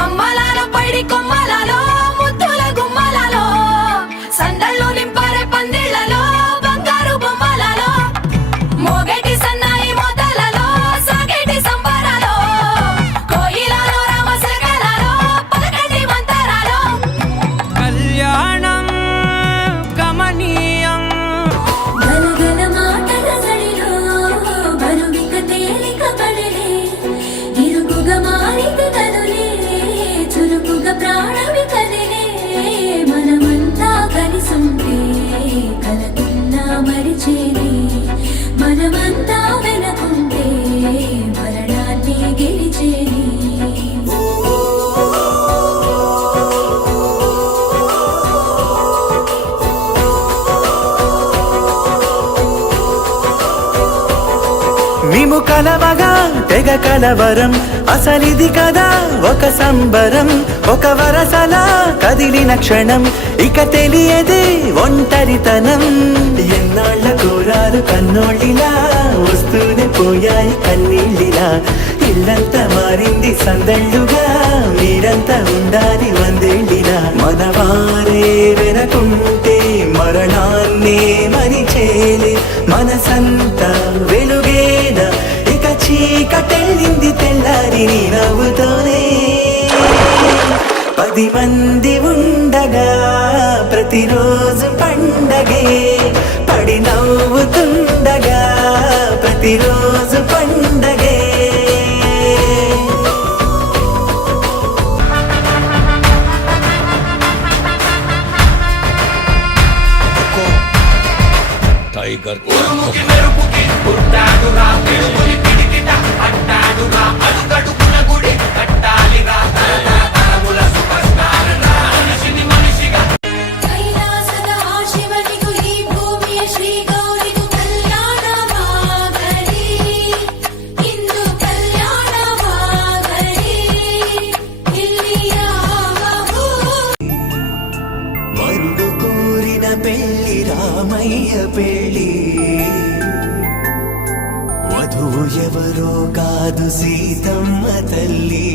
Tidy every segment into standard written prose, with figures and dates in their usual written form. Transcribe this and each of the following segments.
అమ్మలాలో పైడి కొమ్మలాలో ముద్దుల గుమ్మలాలో సందళ్ళు నింపారే పందిళ్లలో బంగారు బొమ్మలలో మోగేటి సన్నాయి మోతలలో సాగేటి సంబరాలో కోయిలలో రామశకలలో పలకటి మంతరాలో కళ్యాణం గమనీయం గలగల మాటల సడిలో బరువిక తేలిక పడలే ఇరుకుగా మారితే కదులే చురుకుగా ప్రాణమి కదిలే మనమంతా కలిసుంటే కలకున్నా మరిచేది మనమంతా వెనకుంటే మరణాన్ని గెలిచేది మేము కలవగా తెగ కలవరం అసలిది కదా ఒక సంబరం ఒక వరసలా కదిలిన క్షణం ఇక తెలియదే ఒంటరితనం ఎన్నాళ్ళ కోరారు కన్నోళ్ళిలా వస్తూనే పోయాయి కన్నీళ్ళిలా ఇల్లంతా మారింది సందళ్ళుగా మీరంతా ఉండాలి వందేళ్ళిలా మనవారే వెనకుంటే మరణాన్నే మరిచేలే మనసంతా వెలుగేన ఇక చీకటెళ్ళింది తెల్లారి నీ నవ్వుతోనే 10 మంది ఉండగా ప్రతిరోజు పండగే పడి నవ్వుతుండగా ప్రతిరోజు పండగే టైగర్ ಕೈಲಾಸದ ಶಿವನಿಗೂ ಈ ಭೂಮಿಯ ಶ್ರೀ ಗೌರಿಗೂ ಕಲ್ಯಾಣವಾಗಲಿ ಇಂದು ಕಲ್ಯಾಣವಾಗಲಿ ಇಲ್ಲಿ ಯಾವ వరుడు కోరిన పెళ్లి రామయ్య పెళ్లి వధువు ఎవరో కాదు సీతమ్మ తల్లి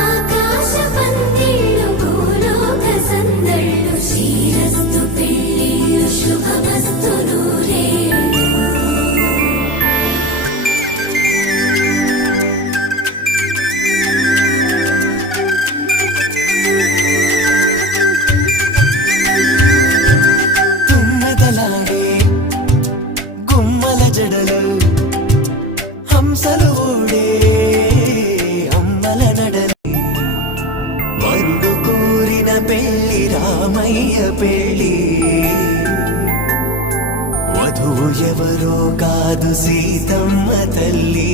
ఆకాశ పందిళ్ళు భూలోక సందళ్ళు శ్రీరస్తు పెళ్ళిళ్ళు శుభమస్తు నూరేళ్ళు తుమ్మెదలాడే గుమ్మల జడలు హంసలు ఊడే అమ్మల నడలు వరుడు కోరిన పెళ్లి రామయ్య పెళ్లి వధువు ఎవరో కాదు సీతమ్మ తల్లి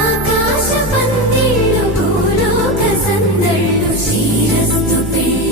ఆకాశ పందిళ్ళు భూలోక సందళ్ళు శ్రీరస్తు పెళ్ళిళ్ళు